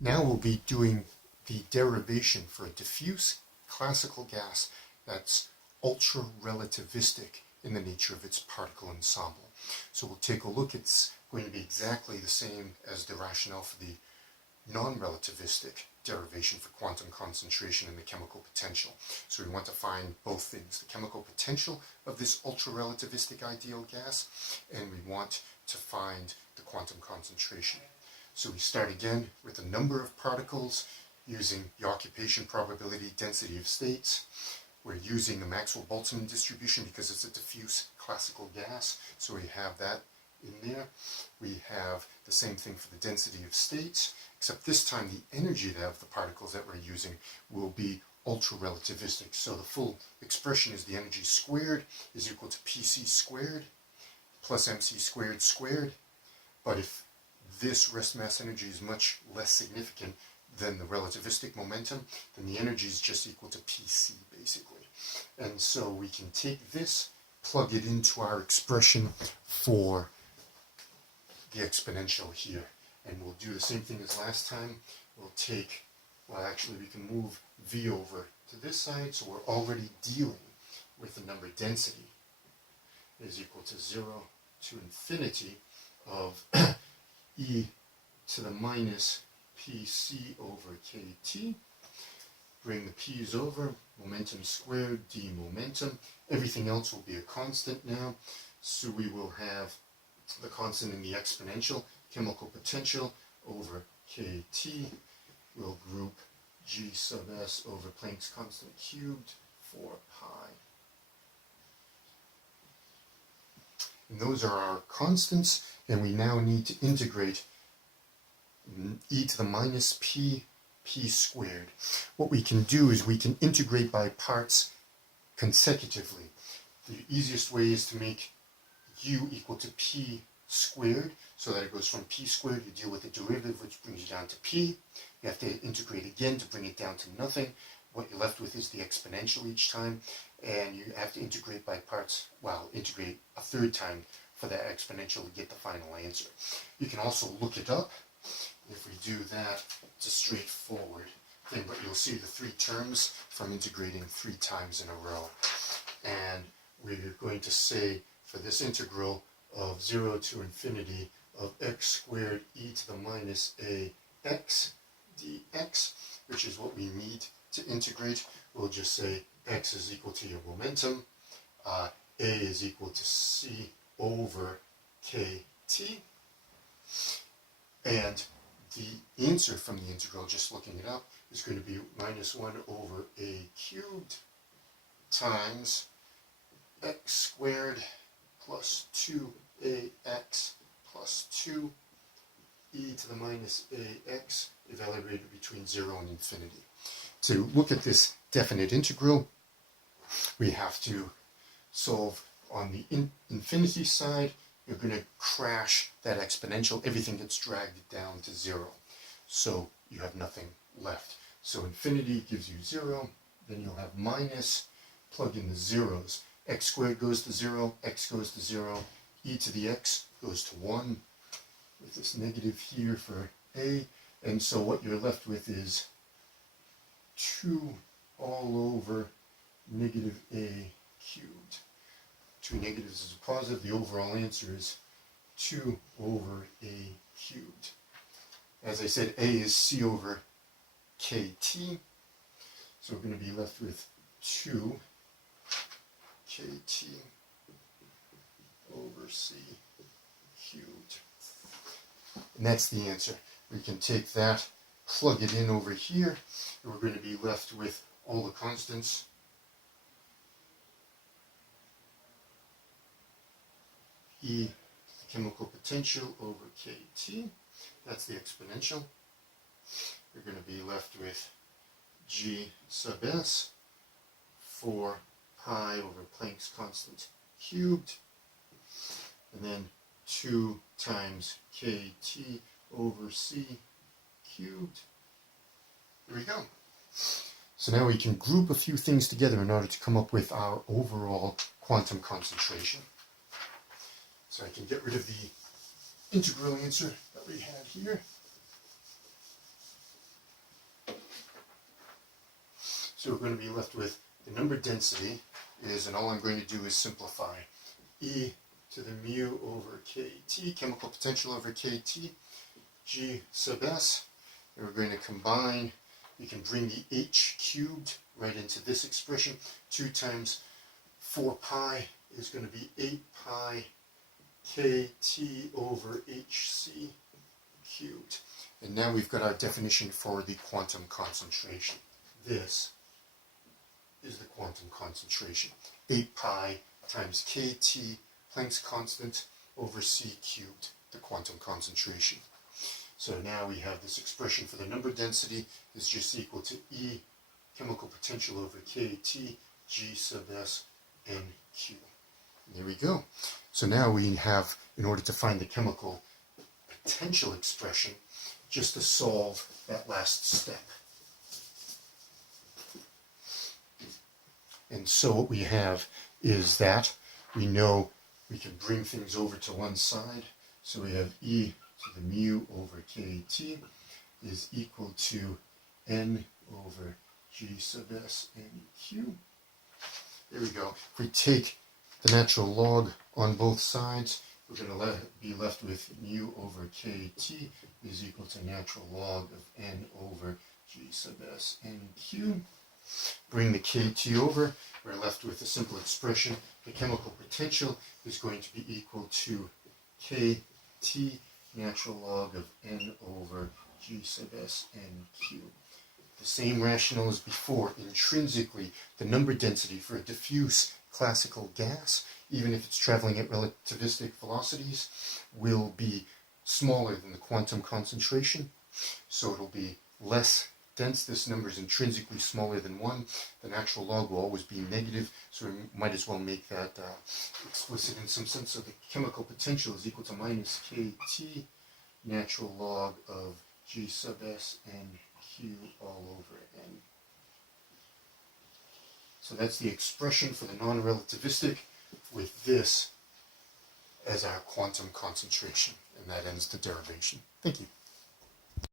Now we'll be doing the derivation for a diffuse classical gas that's ultra-relativistic in the nature of its particle ensemble. So we'll take a look. It's going to be exactly the same as the rationale for the non-relativistic derivation for quantum concentration and the chemical potential. So we want to find both things, the chemical potential of this ultra-relativistic ideal gas, and we want to find the quantum concentration. So we start again with a number of particles using the occupation probability density of states. We're using the Maxwell-Boltzmann distribution because it's a diffuse classical gas, so we have that in there. We have the same thing for the density of states, except this time the energy of the particles that we're using will be ultra-relativistic. So the full expression is the energy squared is equal to Pc squared plus Mc squared squared. But if this rest mass energy is much less significant than the relativistic momentum, then the energy is just equal to Pc, basically. And so we can take this, plug it into our expression for the exponential here. And we'll do the same thing as last time. We'll take, well, actually we can move V over to this side, so we're already dealing with the number density is equal to 0 to infinity of e to the minus Pc over Kt. Bring the p's over, momentum squared, d momentum. Everything else will be a constant now. So we will have the constant in the exponential, chemical potential over Kt. We'll group G sub s over Planck's constant cubed for pi. And those are our constants, and we now need to integrate e to the minus p squared. What we can do is we can integrate by parts consecutively. The easiest way is to make u equal to p squared, so that it goes from p squared, you deal with the derivative, which brings you down to p. You have to integrate again to bring it down to nothing. What you're left with is the exponential each time, and you have to integrate by parts, well, integrate a third time for that exponential to get the final answer. You can also look it up. If we do that, it's a straightforward thing, but you'll see the three terms from integrating 3 times in a row. And we're going to say for this integral of 0 to infinity of x squared e to the minus a x dx, which is what we need to integrate, we'll just say x is equal to your momentum, a is equal to c over kt, and the answer from the integral, just looking it up, is going to be minus 1 over a cubed times x squared plus 2ax plus 2 e to the minus ax evaluated between 0 and infinity. To look at this definite integral, we have to solve on the infinity side. You're going to crash that exponential. Everything gets dragged down to 0. So you have nothing left. So infinity gives you 0. Then you'll have minus, plug in the zeros. X squared goes to 0, x goes to 0, e to the x goes to 1, with this negative here for a. And so what you're left with is 2 all over negative a cubed. 2 negatives is a positive. The overall answer is 2 over a cubed. As I said, a is c over kt. So we're going to be left with 2 kt over c cubed. And that's the answer. We can take that, plug it in over here, and we're going to be left with all the constants. E, the chemical potential over Kt, that's the exponential. We're going to be left with G sub s for pi over Planck's constant cubed, and then 2 times Kt over c cubed. There we go. So now we can group a few things together in order to come up with our overall quantum concentration. So I can get rid of the integral answer that we had here. So we're going to be left with the number density is, and all I'm going to do is simplify, E to the mu over kT, chemical potential over kT, G sub S. And we're going to combine, you can bring the H cubed right into this expression. 2 times 4 pi is going to be 8 pi kT over HC cubed. And now we've got our definition for the quantum concentration. This is the quantum concentration. 8 pi times kT, Planck's constant, over C cubed, the quantum concentration. So now we have this expression for the number density is just equal to E chemical potential over kT, G sub S, NQ. There we go. So now we have, in order to find the chemical potential expression, just to solve that last step. And so what we have is that we know we can bring things over to one side. So we have E to the mu over kT is equal to N over G sub S NQ. There we go. If we take the natural log on both sides, we're going to be left with mu over kT is equal to natural log of N over G sub S NQ. Bring the kT over, we're left with a simple expression. The chemical potential is going to be equal to kT natural log of N over G sub S NQ. The same rationale as before. Intrinsically, the number density for a diffuse classical gas, even if it's traveling at relativistic velocities, will be smaller than the quantum concentration. So it'll be less dense. This number is intrinsically smaller than 1. The natural log will always be negative, so we might as well make that explicit in some sense. So the chemical potential is equal to minus kT natural log of G sub S NQ all over N. So that's the expression for the non-relativistic with this as our quantum concentration. And that ends the derivation. Thank you.